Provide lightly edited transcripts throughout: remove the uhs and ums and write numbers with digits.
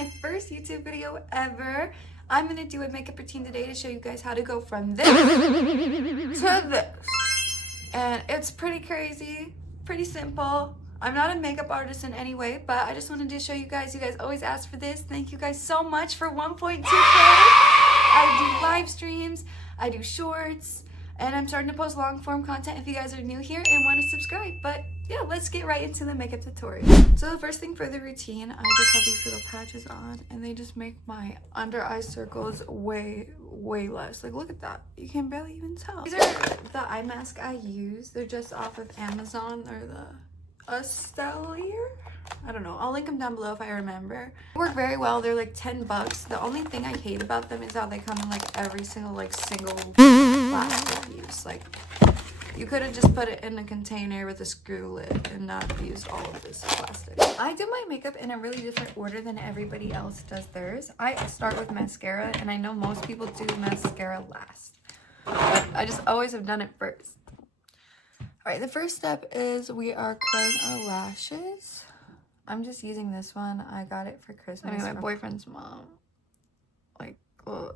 my first YouTube video ever. I'm gonna do a makeup routine today to show you guys how to go from this to this. And it's pretty crazy, pretty simple. I'm not a makeup artist in any way, but I just wanted to show you guys. You guys always ask for this. Thank you guys so much for 1.2K. I do live streams, I do shorts, and I'm starting to post long form content if you guys are new here and want to subscribe. But yeah, let's get right into the makeup tutorial. So the first thing for the routine, I just have these little patches on and they just make my under eye circles way less. Like, look at that. You can barely even tell. These are the eye mask I use. They're just off of Amazon, or the Estelier. I don't know. I'll link them down below if I remember. They work very well. They're like 10 bucks. The only thing I hate about them is how they come in like every single plastic use. Like, you could have just put it in a container with a screw lid and not used all of this plastic. I do my makeup in a really different order than everybody else does theirs. I start with mascara, and I know most people do mascara last, but I just always have done it first. Alright, the first step is we are curling our lashes. I'm just using this one. I got it for Christmas. I mean, my boyfriend's mom. Like, well,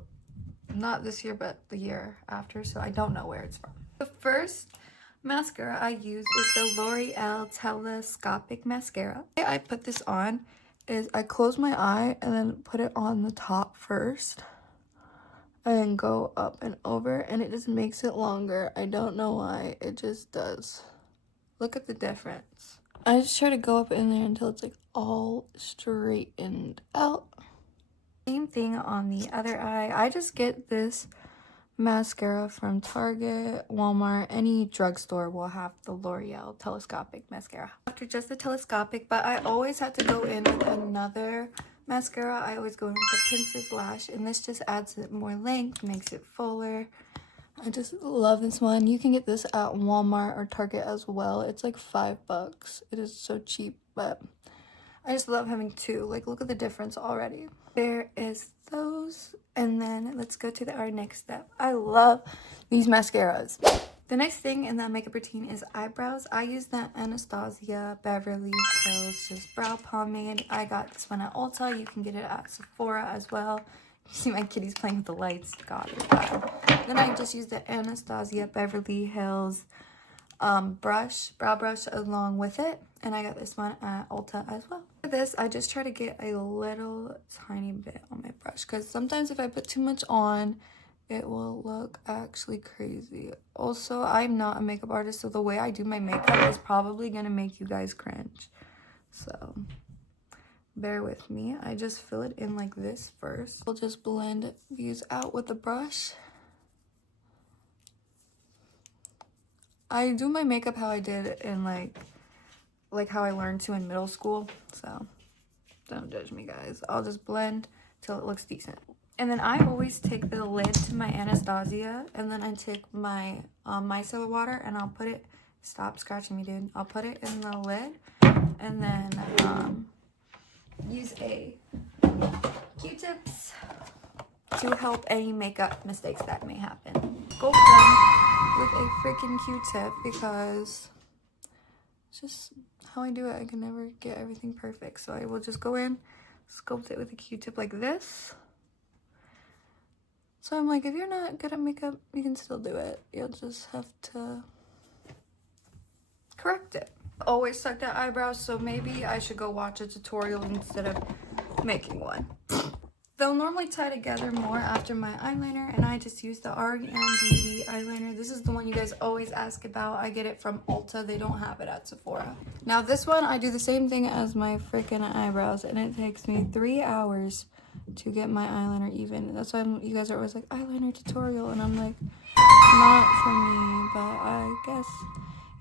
not this year, but the year after, so I don't know where it's from. The first mascara I use is the L'Oreal Telescopic Mascara. The way I put this on is I close my eye and then put it on the top first, and then go up and over, and it just makes it longer. I don't know why, it just does. Look at the difference. I just try to go up in there until it's like all straightened out. Same thing on the other eye. I just get this mascara from Target, Walmart, any drugstore will have the L'Oreal Telescopic Mascara. After just the telescopic, but I always have to go in with another mascara. I always go in with the Princess Lash, and this just adds it more length, makes it fuller. I just love this one. You can get this at Walmart or Target as well. It's like $5. It is so cheap, but I just love having two. Like, look at the difference already. There is those, and then let's go to our next step. I love these mascaras. The next thing in that makeup routine is eyebrows. I use the Anastasia Beverly Hills just brow pomade. I got this one at Ulta. You can get it at Sephora as well. You see my kitties playing with the lights. God, it's bad. Then I just use the Anastasia Beverly Hills brow brush along with it, and I got this one at Ulta as well. For this, I just try to get a little tiny bit on my brush, because sometimes if I put too much on, it will look actually crazy. Also, I'm not a makeup artist, so the way I do my makeup is probably gonna make you guys cringe, so bear with me. I just fill it in like this first. I'll just blend these out with a brush. I do my makeup how I did in like how I learned to in middle school, so don't judge me, guys. I'll just blend till it looks decent. And then I always take the lid to my Anastasia, and then I take my micellar water, and I'll put it, stop scratching me, dude. I'll put it in the lid, and then use a Q-tips to help any makeup mistakes that may happen. Go with a freaking Q-tip, because it's just how I do it. I can never get everything perfect, so I will just go in, sculpt it with a Q-tip like this. So I'm like, if you're not good at makeup, you can still do it. You'll just have to correct it. Always sucked at eyebrows, so maybe I should go watch a tutorial instead of making one. They'll normally tie together more after my eyeliner, and I just use the R.E.M. Beauty eyeliner. This is the one you guys always ask about. I get it from Ulta. They don't have it at Sephora. Now this one, I do the same thing as my freaking eyebrows, and it takes me 3 hours to get my eyeliner even. That's why you guys are always like, eyeliner tutorial, and I'm like, not for me, but I guess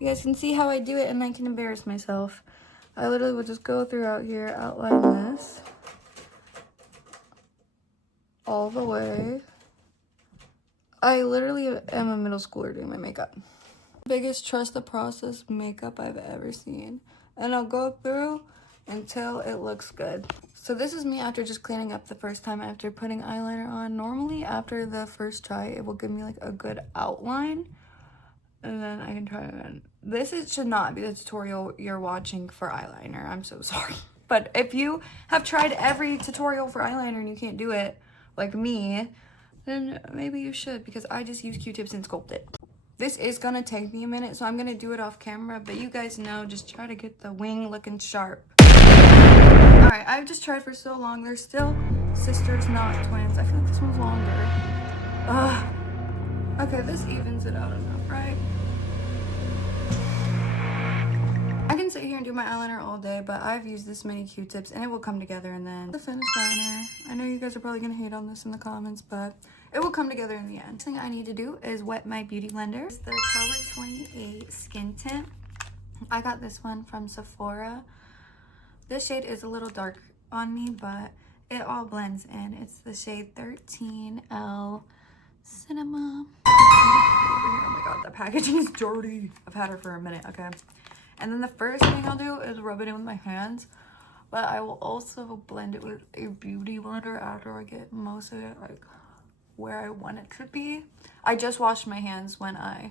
you guys can see how I do it, and I can embarrass myself. I literally will just go throughout here, outline this all the way. I literally am a middle schooler doing my makeup. Biggest trust the process makeup I've ever seen. And I'll go through until it looks good. So this is me after just cleaning up the first time after putting eyeliner on. Normally after the first try, it will give me like a good outline, and then I can try it again. Should not be the tutorial you're watching for eyeliner. I'm so sorry. But if you have tried every tutorial for eyeliner and you can't do it like me, then maybe you should, because I just use Q-tips and sculpt it. This is gonna take me a minute, so I'm gonna do it off camera, but you guys know, just try to get the wing looking sharp. All right, I've just tried for so long. They're still sisters, not twins. I feel like this one's longer. Ugh. Okay, this evens it out enough, right? I can sit here and do my eyeliner all day, but I've used this many Q-tips and it will come together. And then the finished liner. I know you guys are probably gonna hate on this in the comments, but it will come together in the end. The thing I need to do is wet my beauty blender. It's the Tower 28 Skin Tint. I got this one from Sephora. This shade is a little dark on me, but it all blends in. It's the shade 13L Cinema. Oh my god, that packaging is dirty. I've had her for a minute, okay. And then the first thing I'll do is rub it in with my hands, but I will also blend it with a beauty blender after I get most of it like where I want it to be. I just washed my hands when I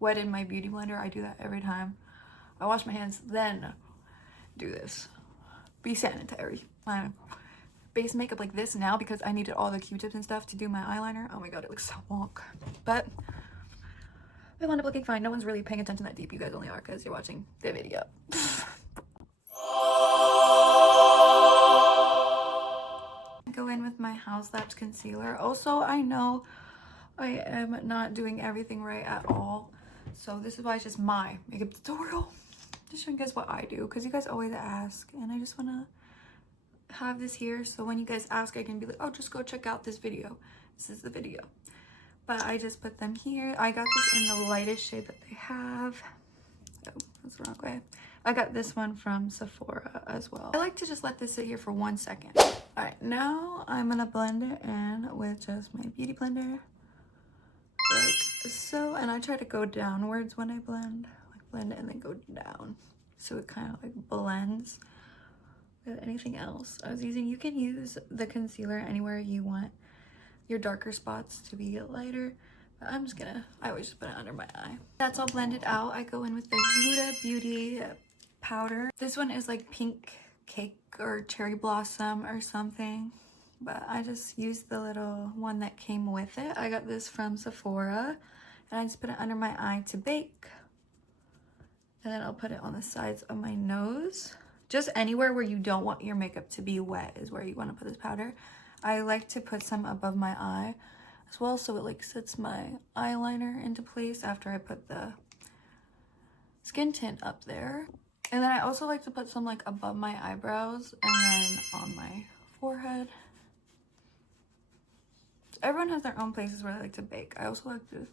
wetted my beauty blender. I do that every time. I wash my hands, then do this. Be sanitary. My base makeup like this now because I needed all the Q-tips and stuff to do my eyeliner. Oh my god, it looks so wonk. But it wound up looking fine. No one's really paying attention that deep. You guys only are because you're watching the video. Go in with my Haus Labs concealer. Also, I know I am not doing everything right at all, so this is why it's just my makeup tutorial. Just showing you guys what I do, because you guys always ask, and I just want to have this here so when you guys ask, I can be like, oh, just go check out this video. This is the video. But I just put them here. I got this in the lightest shade that they have. Oh, that's the wrong way. I got this one from Sephora as well. I like to just let this sit here for 1 second. All right, now I'm gonna blend it in with just my beauty blender, like so. And I try to go downwards when I blend. Blend it and then go down so it kind of like blends with anything else I was using. You can use the concealer anywhere you want your darker spots to be lighter, but I always just put it under my eye. That's all blended out. I go in with the Huda Beauty powder. This one is like pink cake or cherry blossom or something, but I just used the little one that came with it. I got this from Sephora and I just put it under my eye to bake. And then I'll put it on the sides of my nose. Just anywhere where you don't want your makeup to be wet is where you want to put this powder. I like to put some above my eye as well, so it like sets my eyeliner into place after I put the skin tint up there. And then I also like to put some like above my eyebrows and then on my forehead. So everyone has their own places where they like to bake. I also like to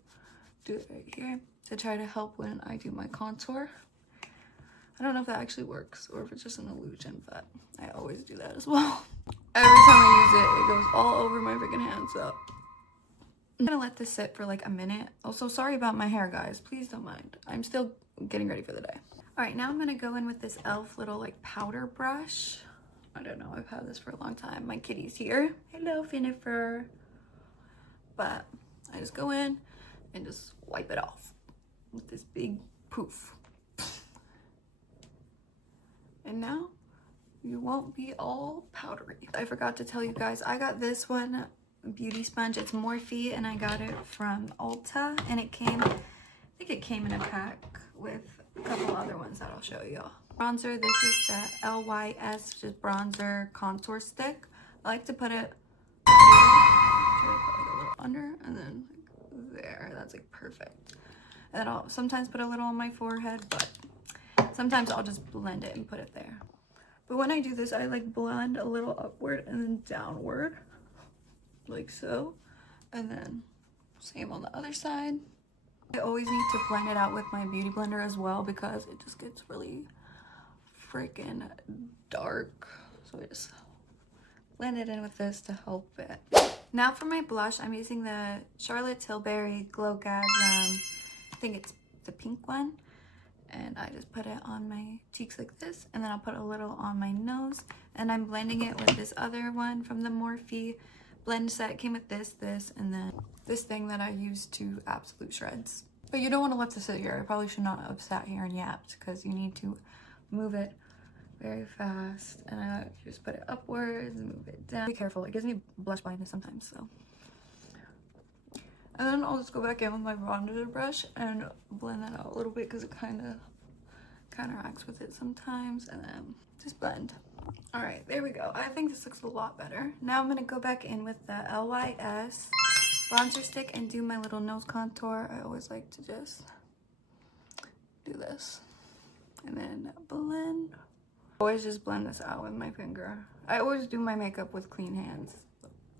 do it right here to try to help when I do my contour. I don't know if that actually works or if it's just an illusion, but I always do that as well. Every time I use it, it goes all over my freaking hands, so I'm gonna let this sit for like a minute. Also, sorry about my hair, guys. Please don't mind. I'm still getting ready for the day. All right, now I'm gonna go in with this e.l.f. little like powder brush. I don't know, I've had this for a long time. My kitty's here. Hello, Finnifer. But I just go in and just wipe it off with this big poof. And now you won't be all powdery. I forgot to tell you guys, I got this one beauty sponge. It's Morphe and I got it from Ulta, and it came, I think it came in a pack with a couple other ones that I'll show y'all. Bronzer, this is the LYS, which is bronzer contour stick. I like to put it here, try to put like a little under, and then like there. That's like perfect. And then I'll sometimes put a little on my forehead, but sometimes I'll just blend it and put it there. But when I do this, I like blend a little upward and then downward, like so. And then same on the other side. I always need to blend it out with my beauty blender as well because it just gets really freaking dark. So I just blend it in with this to help it. Now for my blush, I'm using the Charlotte Tilbury Glowgasm. I think it's the pink one. And I just put it on my cheeks like this, and then I'll put a little on my nose, and I'm blending it with this other one from the Morphe blend set. It came with this, and then this thing that I use to absolute shreds. But you don't want to let this sit here. I probably should not have sat here and yapped because you need to move it very fast, and I just put it upwards and move it down. Be careful, it gives me blush blindness sometimes, so. And then I'll just go back in with my bronzer brush and blend that out a little bit because it kind of counteracts with it sometimes, and then just blend. All right, there we go. I think this looks a lot better. Now I'm gonna go back in with the LYS bronzer stick and do my little nose contour. I always like to just do this and then blend. Always just blend this out with my finger. I always do my makeup with clean hands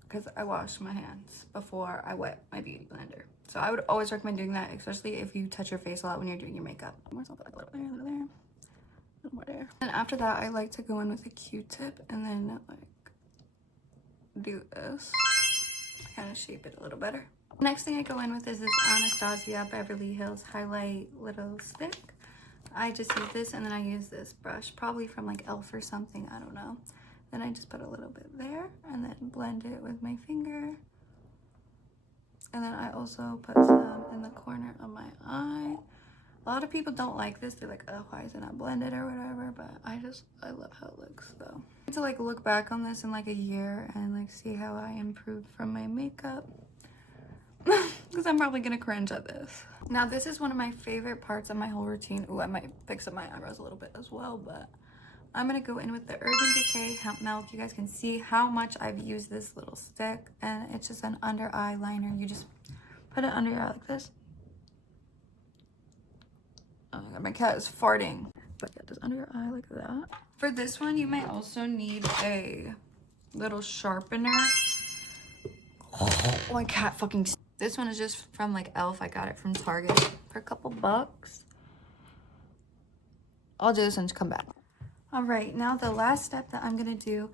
because I wash my hands before I wet my beauty blender. So I would always recommend doing that, especially if you touch your face a lot when you're doing your makeup. A little there, a little there, a little more there. And after that, I like to go in with a Q-tip and then like do this, kind of shape it a little better. Next thing I go in with is this Anastasia Beverly Hills highlight little stick. I just use this, and then I use this brush, probably from like e.l.f. or something, I don't know. Then I just put a little bit there and then blend it with my finger. And then I also put some in the corner of my eye. A lot of people don't like this. They're like, oh, why is it not blended or whatever? But I love how it looks though. I need to like look back on this in like a year and like see how I improved from my makeup. Because I'm probably gonna cringe at this. Now this is one of my favorite parts of my whole routine. Ooh, I might fix up my eyebrows a little bit as well, but I'm gonna go in with the Urban Decay Hemp Milk. You guys can see how much I've used this little stick, and it's just an under eye liner. You just put it under your eye like this. Oh my god, my cat is farting. But yeah, just under your eye like that. For this one, you might also need a little sharpener. Oh, my cat fucking. This one is just from like e.l.f. I got it from Target for a couple bucks. I'll do this and come back. All right, now the last step that I'm gonna do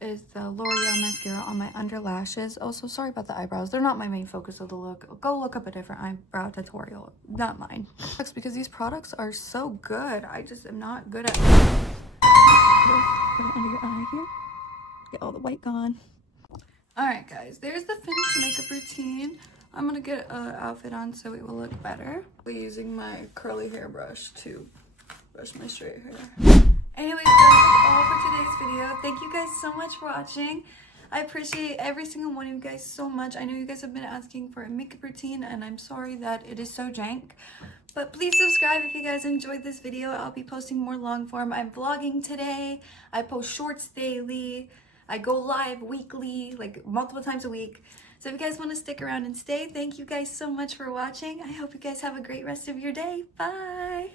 is the L'Oreal mascara on my under lashes. Also, sorry about the eyebrows. They're not my main focus of the look. Go look up a different eyebrow tutorial, not mine. That's because these products are so good. I just am not good at. Put it under your eye here. Get all the white gone. All right, guys, there's the finished makeup routine. I'm gonna get an outfit on so it will look better. Using my curly hairbrush to brush my straight hair. Anyways, guys, that's all for today's video. Thank you guys so much for watching. I appreciate every single one of you guys so much. I know you guys have been asking for a makeup routine, and I'm sorry that it is so jank. But please subscribe if you guys enjoyed this video. I'll be posting more long form. I'm vlogging today. I post shorts daily. I go live weekly, like multiple times a week. So if you guys want to stick around and stay, thank you guys so much for watching. I hope you guys have a great rest of your day. Bye!